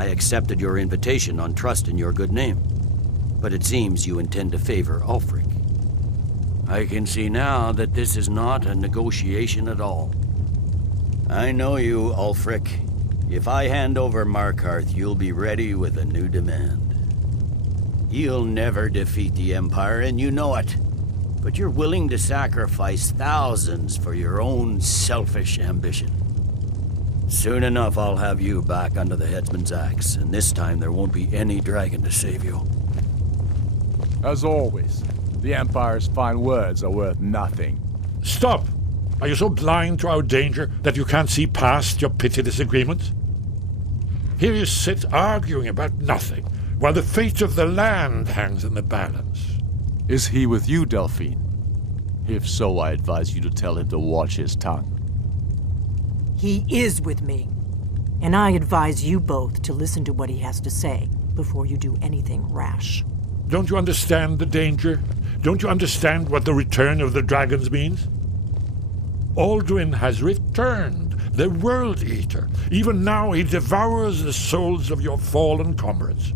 I accepted your invitation on trust in your good name. But it seems you intend to favor Ulfric. I can see now that this is not a negotiation at all. I know you, Ulfric. If I hand over Markarth, you'll be ready with a new demand. You'll never defeat the Empire, and you know it. But you're willing to sacrifice thousands for your own selfish ambition. Soon enough, I'll have you back under the headsman's axe, and this time there won't be any dragon to save you. As always, the Empire's fine words are worth nothing. Stop! Are you so blind to our danger that you can't see past your petty disagreements? Here you sit arguing about nothing, while the fate of the land hangs in the balance. Is he with you, Delphine? If so, I advise you to tell him to watch his tongue. He is with me. And I advise you both to listen to what he has to say before you do anything rash. Don't you understand the danger? Don't you understand what the return of the dragons means? Alduin has returned, the World Eater. Even now he devours the souls of your fallen comrades.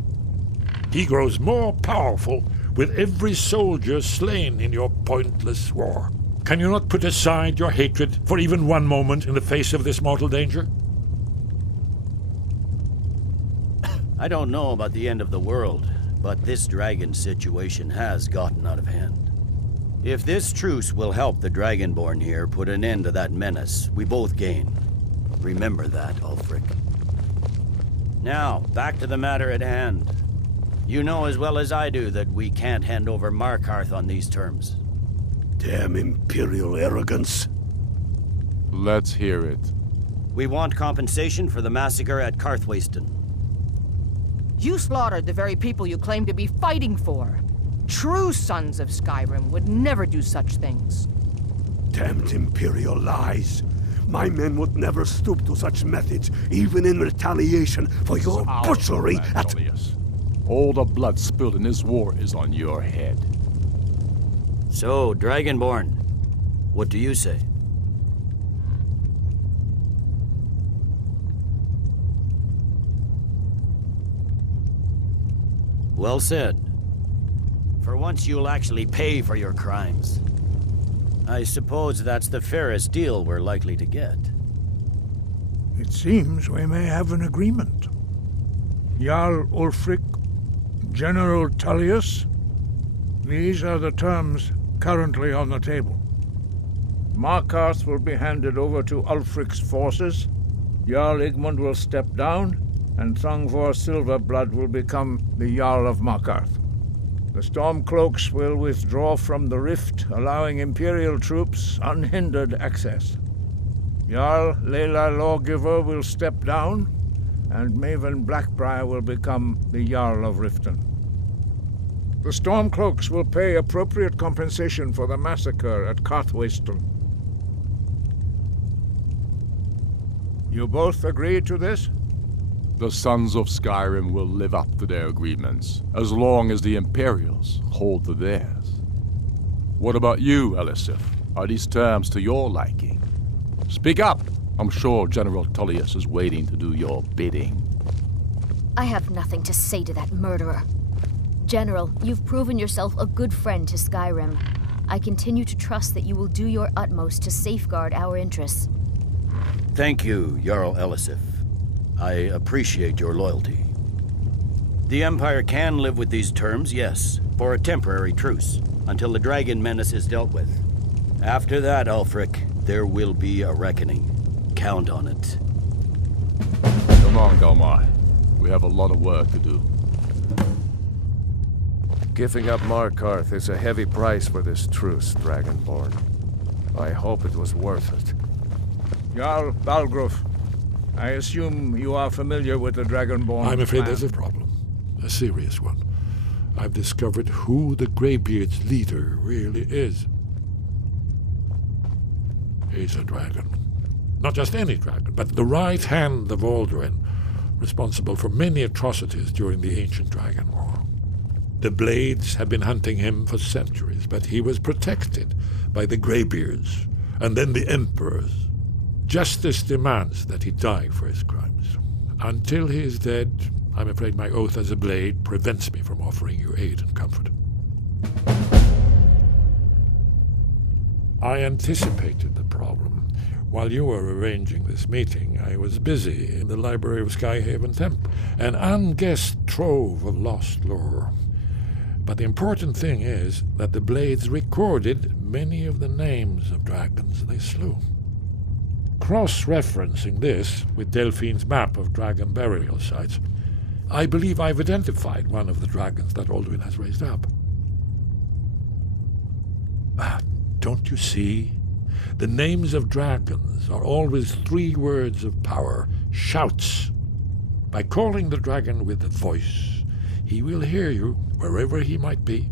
He grows more powerful with every soldier slain in your pointless war. Can you not put aside your hatred for even one moment in the face of this mortal danger? I don't know about the end of the world, but this dragon situation has gotten out of hand. If this truce will help the Dragonborn here put an end to that menace, we both gain. Remember that, Ulfric. Now, back to the matter at hand. You know as well as I do that we can't hand over Markarth on these terms. Damn Imperial arrogance. Let's hear it. We want compensation for the massacre at Karthwasten. You slaughtered the very people you claim to be fighting for. True sons of Skyrim would never do such things. Damned Imperial lies. My men would never stoop to such methods, even in retaliation for your butchery at... Tullius. All the blood spilled in this war is on your head. So, Dragonborn, what do you say? Well said. For once you'll actually pay for your crimes. I suppose that's the fairest deal we're likely to get. It seems we may have an agreement. Jarl Ulfric, General Tullius, these are the terms currently on the table. Markarth will be handed over to Ulfric's forces, Jarl Igmund will step down, and Thongvor Silverblood will become the Jarl of Markarth. The Stormcloaks will withdraw from the rift, allowing Imperial troops unhindered access. Jarl Leila Lawgiver will step down, and Maven Blackbriar will become the Jarl of Riften. The Stormcloaks will pay appropriate compensation for the massacre at Karthwasten. You both agree to this? The Sons of Skyrim will live up to their agreements, as long as the Imperials hold to theirs. What about you, Elisif? Are these terms to your liking? Speak up! I'm sure General Tullius is waiting to do your bidding. I have nothing to say to that murderer. General, you've proven yourself a good friend to Skyrim. I continue to trust that you will do your utmost to safeguard our interests. Thank you, Jarl Elisif. I appreciate your loyalty. The Empire can live with these terms, yes, for a temporary truce, until the dragon menace is dealt with. After that, Ulfric, there will be a reckoning. Count on it. Come on, Galmar. We have a lot of work to do. Giving up Markarth is a heavy price for this truce, Dragonborn. I hope it was worth it. Jarl Balgruf, I assume you are familiar with the Dragonborn I'm afraid plan. there's a problem. A serious one. I've discovered who the Greybeard's leader really is. He's a dragon. Not just any dragon, but the right hand of Alduin, responsible for many atrocities during the Ancient Dragon War. The Blades have been hunting him for centuries, but he was protected by the Greybeards, and then the Emperors. Justice demands that he die for his crimes. Until he is dead, I'm afraid my oath as a blade prevents me from offering you aid and comfort. I anticipated the problem. While you were arranging this meeting, I was busy in the library of Skyhaven Temple, an unguessed trove of lost lore. But the important thing is that the blades recorded many of the names of dragons they slew. Cross-referencing this with Delphine's map of dragon burial sites, I believe I've identified one of the dragons that Alduin has raised up. Don't you see? The names of dragons are always 3 words of power, shouts. By calling the dragon with a voice, he will hear you wherever he might be.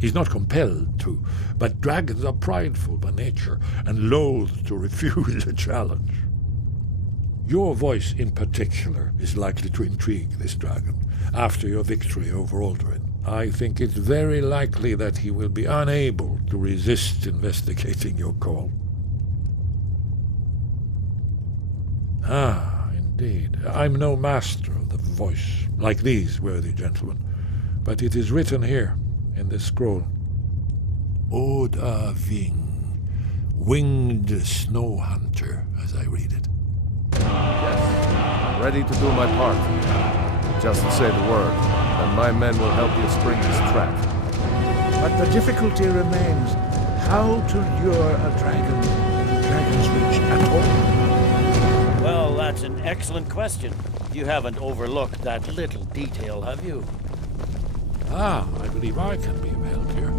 He's not compelled to, but dragons are prideful by nature and loath to refuse a challenge. Your voice in particular is likely to intrigue this dragon after your victory over Alduin. I think it's very likely that he will be unable to resist investigating your call. Ah, indeed. I'm no master of the voice, like these worthy gentlemen, but it is written here in this scroll. Oda Ving, winged snow hunter, as I read it. Yes, ready to do my part. Just say the word, and my men will help you spring this trap. But the difficulty remains how to lure a dragon in Dragon's Reach at all. Well, that's an excellent question. You haven't overlooked that little detail, have you? I believe I can be of help here.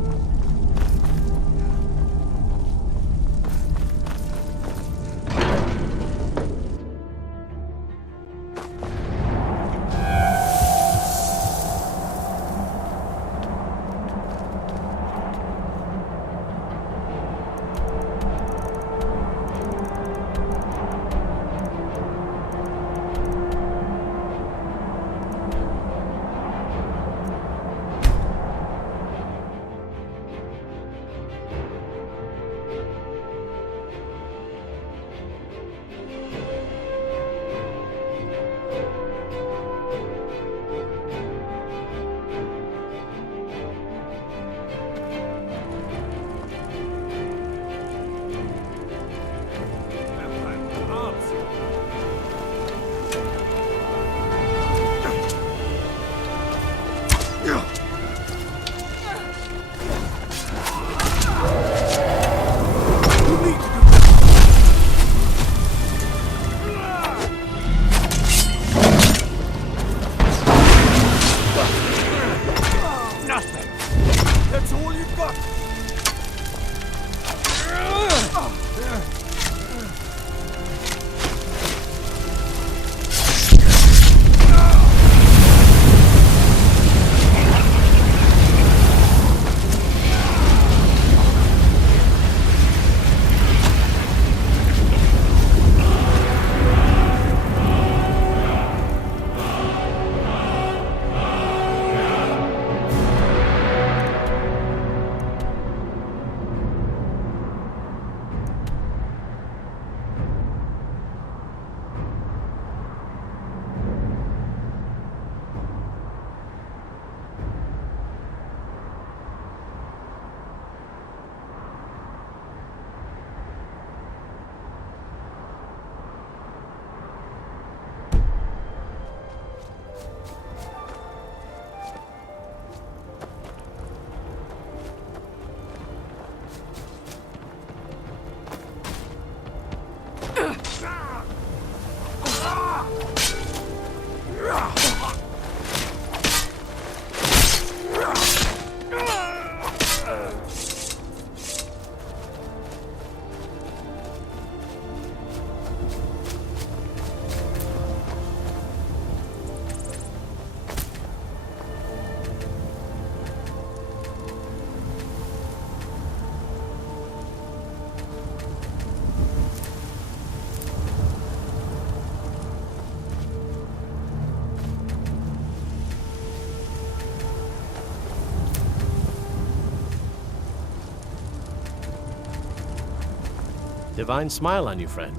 Divine smile on you, friend.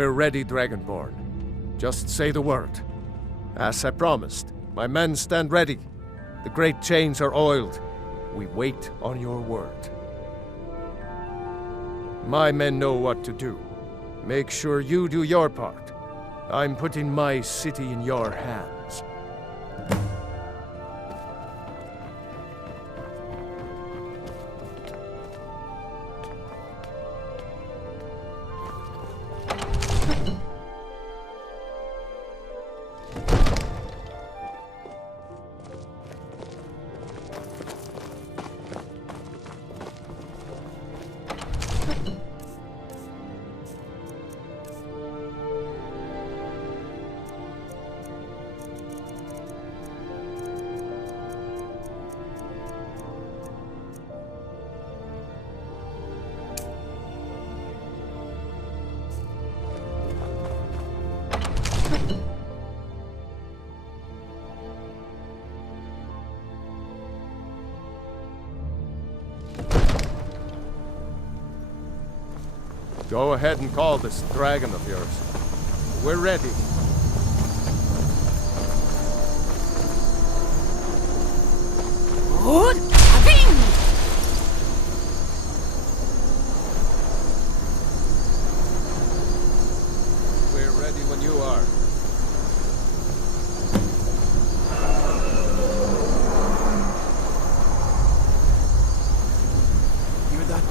We're ready, Dragonborn. Just say the word. As I promised, my men stand ready. The great chains are oiled. We wait on your word. My men know what to do. Make sure you do your part. I'm putting my city in your hands. Go ahead and call this dragon of yours. We're ready. Good thing! We're ready when you are. Hear that?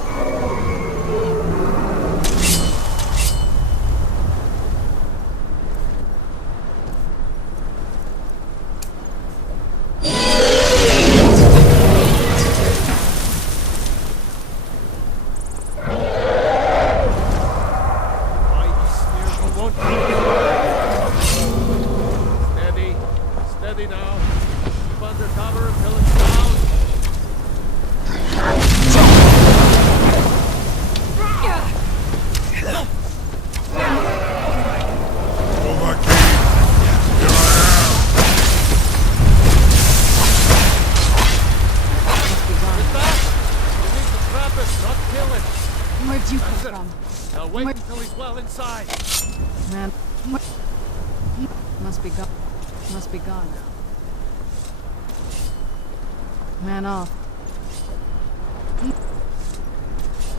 Steady. Steady now. Keep under cover until it's down. Get back! You need to trap it, not kill it. Where'd you come from? Now wait until he's well inside. Man, must be gone. Must be gone now. Man off.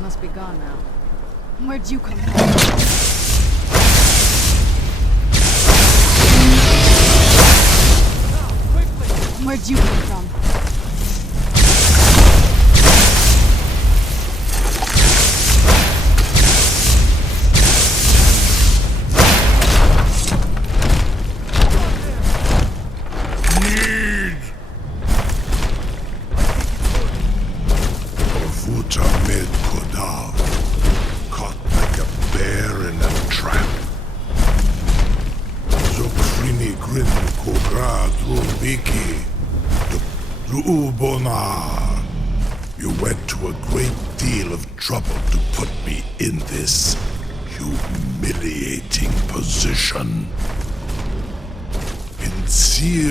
Must be gone now. Where'd you come from? Where'd you come from? Caught like a bear in a trap. Zokrini grin kogra drubiki. Drubona. You went to a great deal of trouble to put me in this humiliating position. Sincere